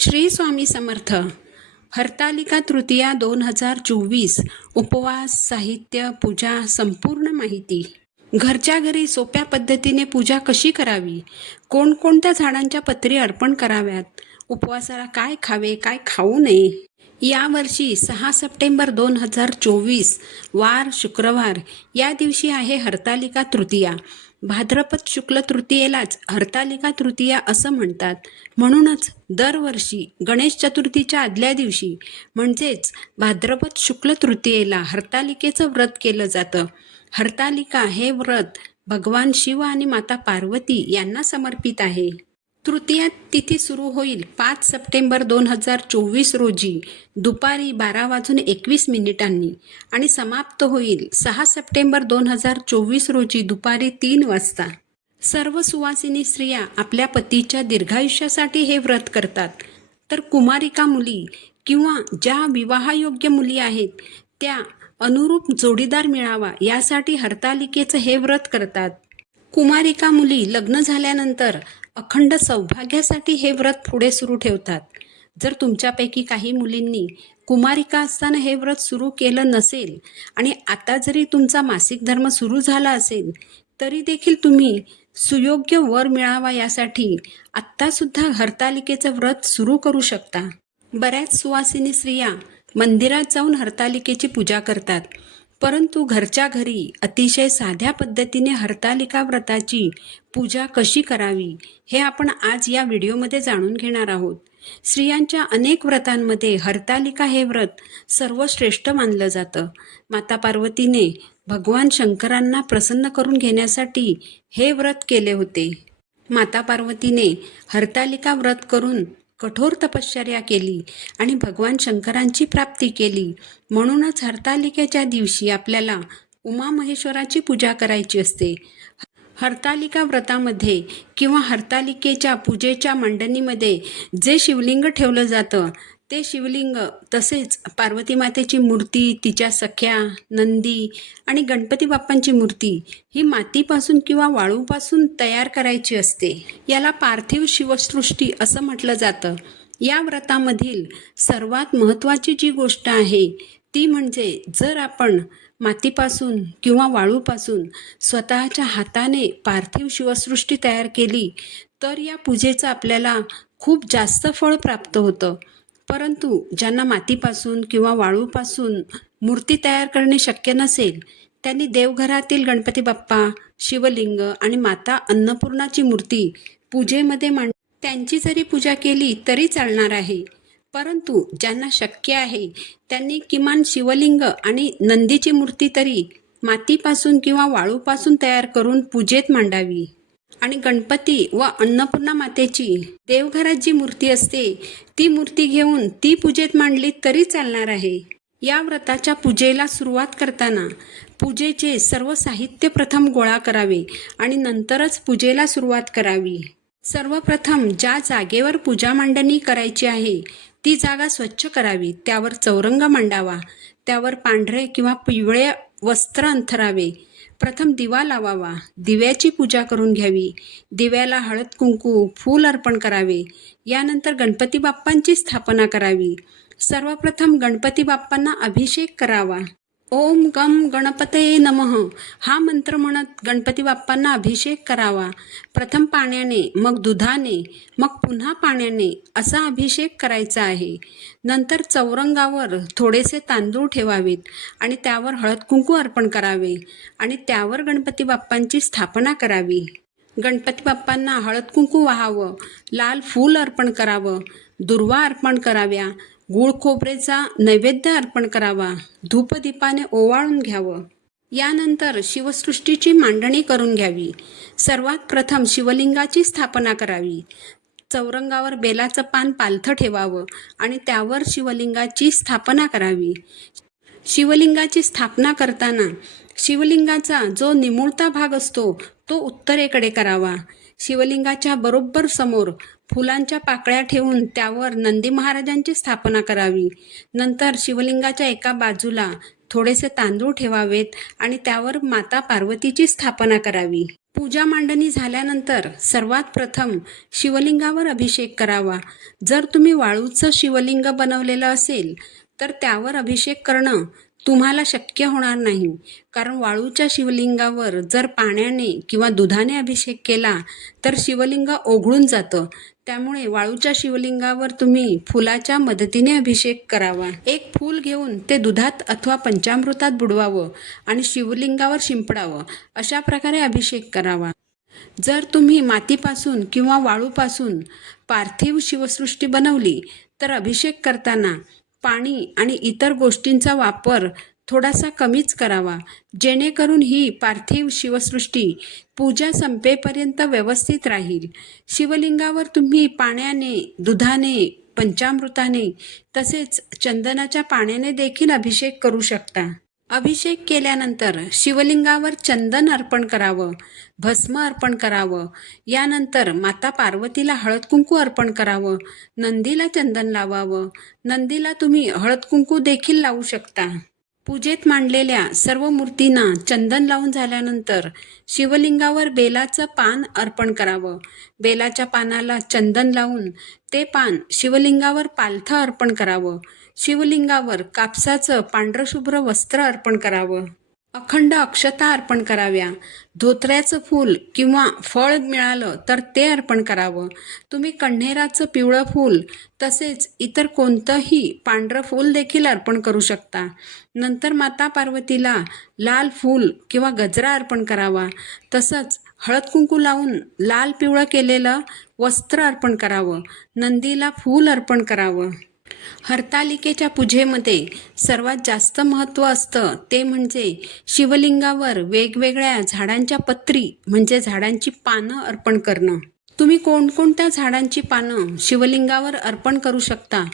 श्री स्वामी समर्थ. हरतालिका तृतीया 2024 उपवास, साहित्य, पूजा, संपूर्ण माहिती. घरच्या घरी सोप्या पद्धतीने पूजा कशी करावी, कोणकोणत्या झाडांच्या पत्री अर्पण कराव्यात, उपवासाला काय खावे, काय खाऊ नये. यावर्षी 6 सप्टेंबर 2024 वार शुक्रवार या दिवशी आहे हरतालिका तृतीया. भाद्रपद शुक्ल तृतीयेलाच हरतालिका तृतीया असं म्हणतात. म्हणूनच दरवर्षी गणेश चतुर्थीच्या आदल्या दिवशी म्हणजेच भाद्रपद शुक्ल तृतीयेला हरतालिकेचं व्रत केलं जातं. हरतालिका हे व्रत भगवान शिव आणि माता पार्वती यांना समर्पित आहे. तृतीया तिथी सुरू होईल 5 सप्टेंबर 2024 रोजी दुपारी 12:21 आणि समाप्त होईल 6 सप्टेंबर 2024 रोजी दुपारी 3 वाजता. सर्व सुवासिनी स्त्रिया आपल्या पतीच्या दीर्घायुष्यासाठी हे व्रत करतात. तर कुमारिका मुली किंवा ज्या विवाहयोग्य मुली आहेत त्या अनुरूप जोडीदार मिळावा यासाठी हरतालिकेचं हे व्रत करतात. कुमारिका मुली लग्न झाल्यानंतर अखंड सौभाग्यासाठी हे व्रत पुढे सुरू ठेवतात. जर तुमच्यापैकी काही मुलींनी कुमारिका असताना हे व्रत सुरू केलं नसेल आणि आता जरी तुमचा मासिक धर्म सुरू झाला असेल तरी देखील तुम्ही सुयोग्य वर मिळावा यासाठी आत्तासुद्धा हरतालिकेचं व्रत सुरू करू शकता. बऱ्याच सुवासिनी स्त्रिया मंदिरात जाऊन हरतालिकेची पूजा करतात, परंतु घरच्या घरी अतिशय साध्या पद्धतीने हरतालिका व्रताची पूजा कशी करावी हे आपण आज या व्हिडिओमध्ये जाणून घेणार आहोत. स्त्रियांच्या अनेक व्रतांमध्ये हरतालिका हे व्रत सर्वश्रेष्ठ मानलं जातं. माता पार्वतीने भगवान शंकरांना प्रसन्न करून घेण्यासाठी हे व्रत केले होते. माता पार्वतीने हरतालिका व्रत करून कठोर तपश्चर्या केली आणि भगवान शंकरांची प्राप्ती केली. म्हणूनच हरतालिकेच्या दिवशी आपल्याला उमा महेश्वराची पूजा करायची असते. हरतालिका व्रतामध्ये किंवा हरतालिकेच्या पूजेच्या मांडणीमध्ये जे शिवलिंग ठेवलं जातं ते शिवलिंग तसेच पार्वती मातेची मूर्ती, तिच्या सख्या, नंदी आणि गणपती बाप्पांची मूर्ती ही मातीपासून किंवा वाळूपासून तयार करायची असते. याला पार्थिव शिवसृष्टी असं म्हटलं जातं. या व्रतामधील सर्वात महत्त्वाची जी गोष्ट आहे ती म्हणजे जर आपण मातीपासून किंवा वाळूपासून स्वतःच्या हाताने पार्थिव शिवसृष्टी तयार केली तर या पूजेचं आपल्याला खूप जास्त फळ प्राप्त होतं. परंतु ज्यांना मातीपासून किंवा वाळूपासून मूर्ती तयार करणे शक्य नसेल त्यांनी देवघरातील गणपती बाप्पा, शिवलिंग आणि माता अन्नपूर्णाची मूर्ती पूजेमध्ये त्यांची जरी पूजा केली तरी चालणार आहे. परंतु ज्यांना शक्य आहे त्यांनी किमान शिवलिंग आणि नंदीची मूर्ती तरी मातीपासून किंवा वाळूपासून तयार करून पूजेत मांडावी आणि गणपती व अन्नपूर्णा मातेची देवघरात जी मूर्ती असते ती मूर्ती घेऊन ती पूजेत मांडली तरी चालणार आहे. या व्रताच्या पूजेला सुरुवात करताना पूजेचे सर्व साहित्य प्रथम गोळा करावे आणि नंतरच पूजेला सुरुवात करावी. सर्वप्रथम ज्या जागेवर पूजा मांडणी करायची आहे ती जागा स्वच्छ करावी. त्यावर चौरंग मांडावा. त्यावर पांढरे किंवा पिवळे वस्त्र अंथरावे. प्रथम दिवा लावावा. दिव्याची पूजा करून घ्यावी. दिव्याला हळद कुंकू फूल अर्पण करावे. यानंतर गणपती बाप्पांची स्थापना करावी. सर्वप्रथम गणपती बाप्पांना अभिषेक करावा. ओम गम गणपतये नमः हा मंत्र म्हणत गणपती बाप्पांना अभिषेक करावा. प्रथम पाण्याने, मग दुधाने, मग पुन्हा पाण्याने असा अभिषेक करायचा आहे. नंतर चौरंगावर थोडेसे तांदूळ ठेवावेत आणि त्यावर हळद कुंकू अर्पण करावे आणि त्यावर गणपती बाप्पांची स्थापना करावी. गणपती बाप्पांना हळद कुंकू वाहावं, लाल फूल अर्पण करावं, दुर्वा अर्पण कराव्या, गूळ खोबरेचा नैवेद्य अर्पण करावा, धूपदीपाने ओवाळून घ्यावं. यानंतर शिवसृष्टीची मांडणी करून घ्यावी. सर्वात प्रथम शिवलिंगाची स्थापना करावी. चौरंगावर बेलाचं पान पालथं ठेवावं आणि त्यावर शिवलिंगाची स्थापना करावी. शिवलिंगाची स्थापना करताना शिवलिंगाचा जो निमुळता भाग असतो तो उत्तरेकडे करावा. शिवलिंगाच्या बरोबर समोर फुलांच्या पाकळ्या ठेवून त्यावर नंदी महाराजांची स्थापना करावी. नंतर शिवलिंगाच्या एका बाजूला थोडेसे तांदूळ ठेवावेत आणि त्यावर माता पार्वतीची स्थापना करावी. पूजा मांडणी झाल्यानंतर सर्वात प्रथम शिवलिंगावर अभिषेक करावा. जर तुम्ही वाळूचं शिवलिंग बनवलेलं असेल तर त्यावर अभिषेक करणं तुम्हाला शक्य होणार नाही, कारण वाळूच्या शिवलिंगावर जर पाण्याने किंवा दुधाने अभिषेक केला तर शिवलिंग ओघळून जातं. त्यामुळे वाळूच्या शिवलिंगावर तुम्ही फुलाच्या मदतीने अभिषेक करावा. एक फूल घेऊन ते दुधात अथवा पंचामृतात बुडवावं आणि शिवलिंगावर शिंपडावं. अशा प्रकारे अभिषेक करावा. जर तुम्ही मातीपासून किंवा वाळूपासून पार्थिव शिवसृष्टी बनवली तर अभिषेक करताना पाणी आणि इतर गोष्टींचा वापर थोडासा कमीच करावा, जेणेकरून ही पार्थिव शिवसृष्टी पूजा संपेपर्यंत व्यवस्थित राहील. शिवलिंगावर तुम्ही पाण्याने, दुधाने, पंचामृताने तसेच चंदनाच्या पाण्याने देखील अभिषेक करू शकता. अभिषेक केल्यानंतर शिवलिंगावर चंदन अर्पण करावं, भस्म अर्पण करावं. यानंतर माता पार्वतीला हळद कुंकू अर्पण करावं, नंदीला चंदन लावावं. नंदीला तुम्ही हळद कुंकू देखील लावू शकता. पूजेत मांडलेल्या सर्व मूर्तींना चंदन लावून झाल्यानंतर शिवलिंगावर बेलाचं पान अर्पण करावं. बेलाच्या पानाला चंदन लावून ते पान शिवलिंगावर पालथं अर्पण करावं. शिवलिंगावर कापसाचं पांढरशुभ्र वस्त्र अर्पण करावं. अखंड अक्षता अर्पण कराव्या. धोत्र्याचं फूल किंवा फळ मिळालं तर ते अर्पण करावं. तुम्ही कण्हेराचं पिवळं फूल तसेच इतर कोणतंही पांढरं फूल देखील अर्पण करू शकता. नंतर माता पार्वतीला लाल फूल किंवा गजरा अर्पण करावा. तसंच हळद कुंकू लावून लाल पिवळं केलेलं वस्त्र अर्पण करावं. नंदीला फूल अर्पण करावं. हरतालिकेच्या पूजेमध्ये सर्वात जास्त महत्त्व असतं ते म्हणजे शिवलिंगावर वेगवेगळ्या झाडांच्या पत्री म्हणजे झाडांची पानं अर्पण करणं. तुम्ही कोणकोणत्या झाडांची पानं शिवलिंगावर अर्पण करू शकता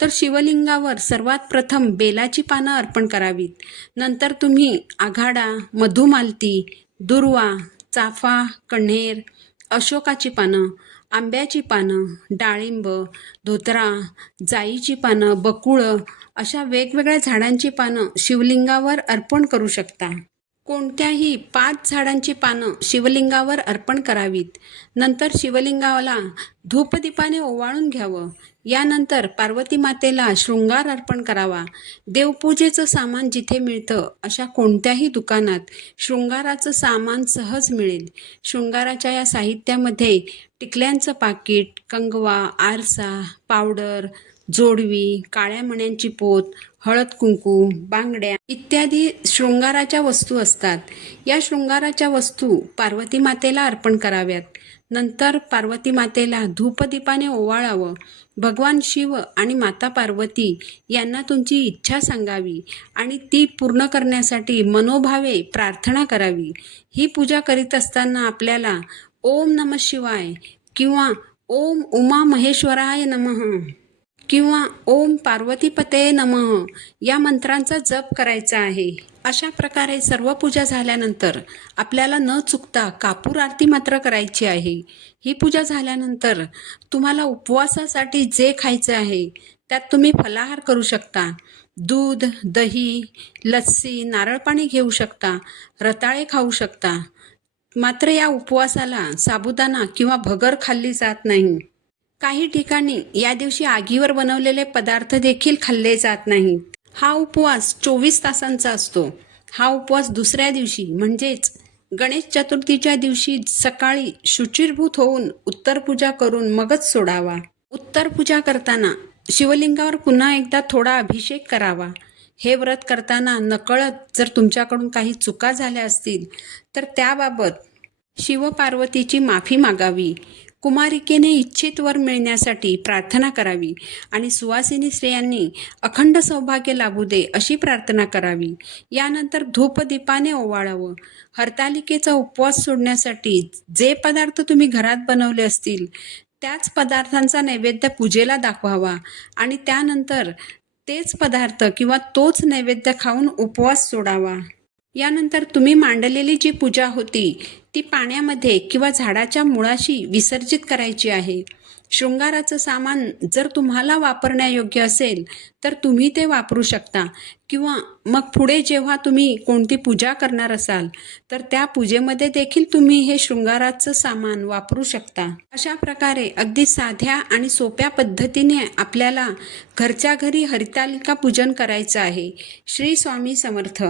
तर शिवलिंगावर सर्वात प्रथम बेलाची पानं अर्पण करावीत. नंतर तुम्ही आघाडा, मधुमालती, दुर्वा, चाफा, कण्हेर, अशोकाची पानं, आंब्याची पानं, डाळिंब, धोत्रा, जाईची पानं, बकुळं अशा वेगवेगळ्या झाडांची पानं शिवलिंगावर अर्पण करू शकता. कोणत्याही 5 झाडांची पानं शिवलिंगावर अर्पण करावीत. नंतर शिवलिंगाला धूपदीपाने ओवाळून घ्यावं. यानंतर पार्वती मातेला शृंगार अर्पण करावा. देवपूजेचं सामान जिथे मिळतं अशा कोणत्याही दुकानात शृंगाराचं सामान सहज मिळेल. शृंगाराच्या या साहित्यामध्ये टिकल्यांचं पाकिट, कंगवा, आरसा, पावडर, जोडवी, काळ्या मण्यांची पोत, हळद कुंकू, बांगड्या इत्यादी शृंगाराच्या वस्तू असतात. या शृंगाराच्या वस्तू पार्वती मातेला अर्पण कराव्यात. नंतर पार्वती मातेला धूपदीपाने ओवाळावं. भगवान शिव आणि माता पार्वती यांना तुमची इच्छा सांगावी आणि ती पूर्ण करण्यासाठी मनोभावे प्रार्थना करावी. ही पूजा करीत असताना आपल्याला ओम नमः शिवाय किंवा ओम उमा महेश्वराय नमः किंवा ओम पार्वतीपते नमः या मंत्रांचा जप करायचा आहे. अशा प्रकारे सर्व पूजा झाल्यानंतर आपल्याला न चुकता कापूर आरती मात्र करायची आहे. ही पूजा झाल्यानंतर तुम्हाला उपवासासाठी जे खायचं आहे त्यात तुम्ही फलाहार करू शकता. दूध, दही, लस्सी, नारळ पाणी घेऊ शकता, रताळे खाऊ शकता. मात्र या उपवासाला साबुदाणा किंवा भगर खाल्ली जात नाही. काही ठिकाणी या दिवशी आगीवर बनवलेले पदार्थ देखील खाल्ले जात नाहीत. हा उपवास 24 तासांचा असतो. हा उपवास दुसऱ्या दिवशी म्हणजेच गणेश चतुर्थीच्या दिवशी सकाळी शुचिर्भूत होऊन उत्तर पूजा करून मगच सोडावा. उत्तर पूजा करताना शिवलिंगावर पुन्हा एकदा थोडा अभिषेक करावा. हे व्रत करताना नकळत जर तुमच्याकडून काही चुका झाल्या असतील तर त्याबाबत शिवपार्वतीची माफी मागावी. कुमारिकेने इच्छित वर मिळण्यासाठी प्रार्थना करावी आणि सुवासिनी स्त्रियांनी अखंड सौभाग्य लाभू दे अशी प्रार्थना करावी. यानंतर धूपदीपाने ओवाळावं. हरतालिकेचा उपवास सोडण्यासाठी जे पदार्थ तुम्ही घरात बनवले असतील त्याच पदार्थांचा नैवेद्य पूजेला दाखवावा आणि त्यानंतर तेच पदार्थ किंवा तोच नैवेद्य खाऊन उपवास सोडावा. यानंतर तुम्ही मांडलेली जी पूजा होती ती पाण्यामध्ये किंवा झाडाच्या मुळाशी विसर्जित करायची आहे. शृंगाराचं सामान जर तुम्हाला वापरण्यायोग्य असेल तर तुम्ही ते वापरू शकता किंवा मग पुढे जेव्हा तुम्ही कोणती पूजा करणार असाल तर त्या पूजेमध्ये देखील तुम्ही हे शृंगाराचं सामान वापरू शकता. अशा प्रकारे अगदी साध्या आणि सोप्या पद्धतीने आपल्याला घरच्या घरी हरितालिका पूजन करायचं आहे. श्री स्वामी समर्थ.